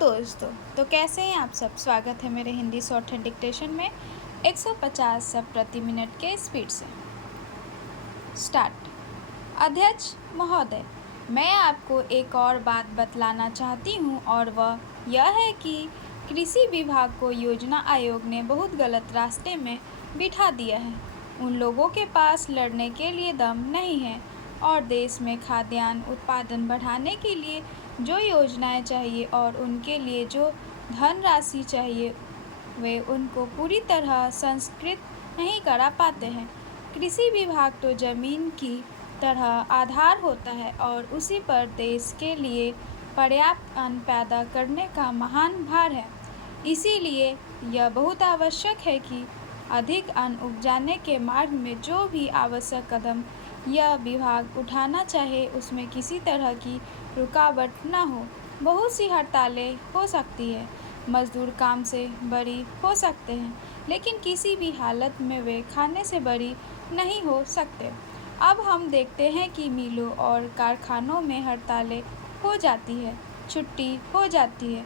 दोस्तों, तो कैसे हैं आप सब। स्वागत है मेरे हिंदी शॉर्ट हैंड डिक्टेशन में 150 शब्द प्रति मिनट के स्पीड से। स्टार्ट। अध्यक्ष महोदय, मैं आपको एक और बात बतलाना चाहती हूँ और वह यह है कि कृषि विभाग को योजना आयोग ने बहुत गलत रास्ते में बिठा दिया है। उन लोगों के पास लड़ने के लिए दम नहीं है और देश में खाद्यान्न उत्पादन बढ़ाने के लिए जो योजनाएं चाहिए और उनके लिए जो धनराशि चाहिए वे उनको पूरी तरह संस्कृत नहीं करा पाते हैं। कृषि विभाग तो जमीन की तरह आधार होता है और उसी पर देश के लिए पर्याप्त अन्न पैदा करने का महान भार है। इसीलिए यह बहुत आवश्यक है कि अधिक अन्न उपजाने के मार्ग में जो भी आवश्यक कदम यह विभाग उठाना चाहे उसमें किसी तरह की रुकावट न हो। बहुत सी हड़तालें हो सकती है, मजदूर काम से बरी हो सकते हैं, लेकिन किसी भी हालत में वे खाने से बरी नहीं हो सकते। अब हम देखते हैं कि मिलों और कारखानों में हड़तालें हो जाती है, छुट्टी हो जाती है,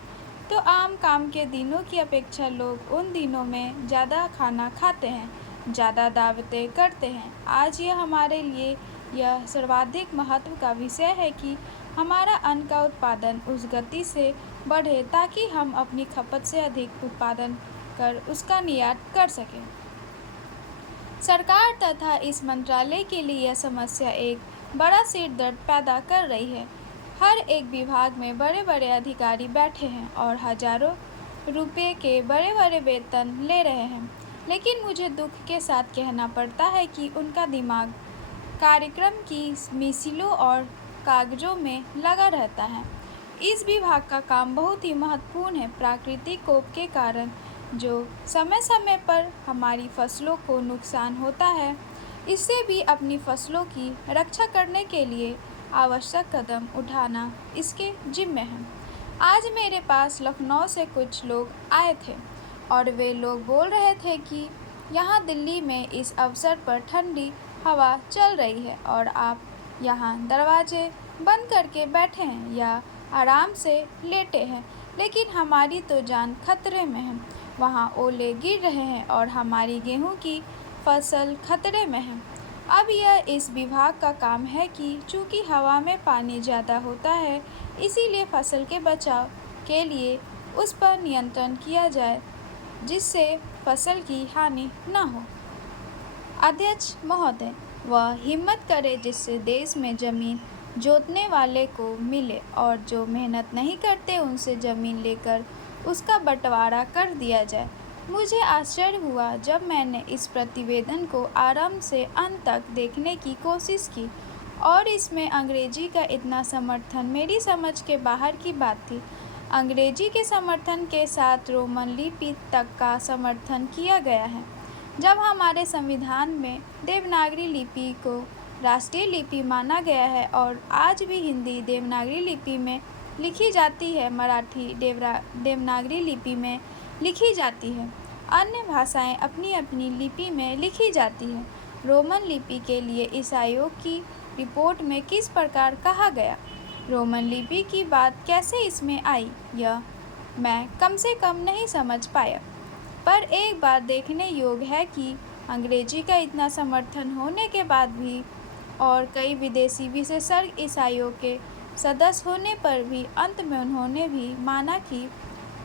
तो आम काम के दिनों की अपेक्षा लोग उन दिनों में ज़्यादा खाना खाते हैं, ज़्यादा दावतें करते हैं। आज यह हमारे लिए यह सर्वाधिक महत्व का विषय है कि हमारा अन्न का उत्पादन उस गति से बढ़े ताकि हम अपनी खपत से अधिक उत्पादन कर उसका निर्यात कर सकें। सरकार तथा इस मंत्रालय के लिए यह समस्या एक बड़ा सिरदर्द पैदा कर रही है। हर एक विभाग में बड़े बड़े अधिकारी बैठे हैं और हजारों रुपए के बड़े बड़े वेतन ले रहे हैं, लेकिन मुझे दुख के साथ कहना पड़ता है कि उनका दिमाग कार्यक्रम की मिसालों और कागजों में लगा रहता है। इस विभाग का काम बहुत ही महत्वपूर्ण है। प्राकृतिक कोप के कारण जो समय समय पर हमारी फसलों को नुकसान होता है, इससे भी अपनी फसलों की रक्षा करने के लिए आवश्यक कदम उठाना इसके जिम्मे है। आज मेरे पास लखनऊ से कुछ लोग आए थे और वे लोग बोल रहे थे कि यहाँ दिल्ली में इस अवसर पर ठंडी हवा चल रही है और आप यहाँ दरवाजे बंद करके बैठे हैं या आराम से लेटे हैं, लेकिन हमारी तो जान खतरे में है। वहाँ ओले गिर रहे हैं और हमारी गेहूं की फसल खतरे में है। अब यह इस विभाग का काम है कि चूँकि हवा में पानी ज़्यादा होता है, इसीलिए फसल के बचाव के लिए उस पर नियंत्रण किया जाए जिससे फसल की हानि न हो। अध्यक्ष महोदय, वह हिम्मत करे जिससे देश में ज़मीन जोतने वाले को मिले और जो मेहनत नहीं करते उनसे ज़मीन लेकर उसका बंटवारा कर दिया जाए। मुझे आश्चर्य हुआ जब मैंने इस प्रतिवेदन को आरंभ से अंत तक देखने की कोशिश की और इसमें अंग्रेजी का इतना समर्थन मेरी समझ के बाहर की बात थी। अंग्रेजी के समर्थन के साथ रोमन लिपि तक का समर्थन किया गया है। जब हमारे संविधान में देवनागरी लिपि को राष्ट्रीय लिपि माना गया है और आज भी हिंदी देवनागरी लिपि में लिखी जाती है, मराठी देवनागरी लिपि में लिखी जाती है, अन्य भाषाएं अपनी अपनी लिपि में लिखी जाती है। रोमन लिपि के लिए इस आयोग की रिपोर्ट में किस प्रकार कहा गया, रोमन लिपि की बात कैसे इसमें आई, यह मैं कम से कम नहीं समझ पाया। पर एक बात देखने योग्य है कि अंग्रेजी का इतना समर्थन होने के बाद भी और कई विदेशी विशेषज्ञ इस आयोग के सदस्य होने पर भी अंत में उन्होंने भी माना कि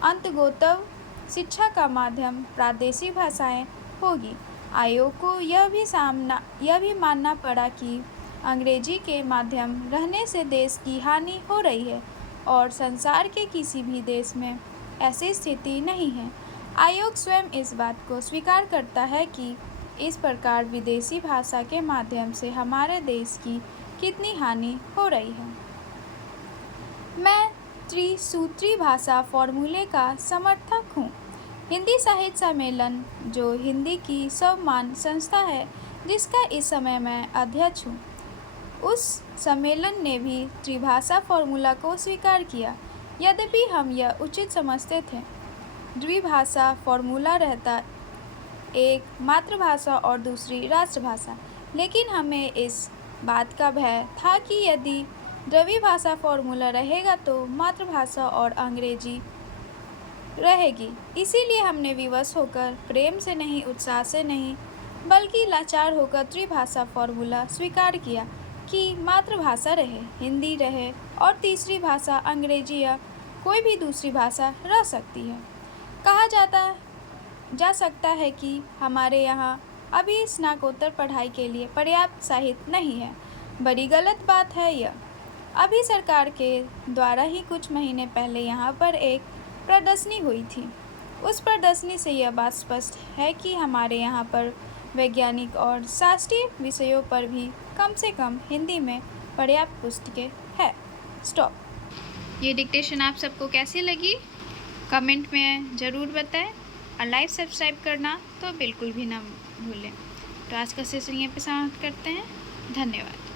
अंतर्गोत्व शिक्षा का माध्यम प्रादेशिक भाषाएं होगी। आयोग को यह भी मानना पड़ा कि अंग्रेजी के माध्यम रहने से देश की हानि हो रही है और संसार के किसी भी देश में ऐसी स्थिति नहीं है। आयोग स्वयं इस बात को स्वीकार करता है कि इस प्रकार विदेशी भाषा के माध्यम से हमारे देश की कितनी हानि हो रही है। मैं त्रिसूत्री भाषा फॉर्मूले का समर्थक हूँ। हिंदी साहित्य सम्मेलन, जो हिंदी की सर्वमान्य संस्था है जिसका इस समय मैं अध्यक्ष हूँ, उस सम्मेलन ने भी त्रिभाषा फॉर्मूला को स्वीकार किया। यद्यपि हम यह उचित समझते थे द्विभाषा फॉर्मूला रहता, एक मातृभाषा और दूसरी राष्ट्रभाषा, लेकिन हमें इस बात का भय था कि यदि द्विभाषा फॉर्मूला रहेगा तो मातृभाषा और अंग्रेजी रहेगी। इसीलिए हमने विवश होकर, प्रेम से नहीं, उत्साह से नहीं, बल्कि लाचार होकर त्रिभाषा फॉर्मूला स्वीकार किया कि मातृभाषा रहे, हिंदी रहे और तीसरी भाषा अंग्रेजी या कोई भी दूसरी भाषा रह सकती है। कहा जा सकता है कि हमारे यहाँ अभी स्नातकोत्तर पढ़ाई के लिए पर्याप्त साहित्य नहीं है। बड़ी गलत बात है यह। अभी सरकार के द्वारा ही कुछ महीने पहले यहाँ पर एक प्रदर्शनी हुई थी। उस प्रदर्शनी से यह बात स्पष्ट है कि हमारे यहाँ पर वैज्ञानिक और शास्त्रीय विषयों पर भी कम से कम हिंदी में पर्याप्त पुस्तकें है। स्टॉप। ये डिक्टेशन आप सबको कैसी लगी कमेंट में ज़रूर बताएं और लाइक सब्सक्राइब करना तो बिल्कुल भी ना भूलें। तो आज का सेशन यहीं पे समाप्त करते हैं। धन्यवाद।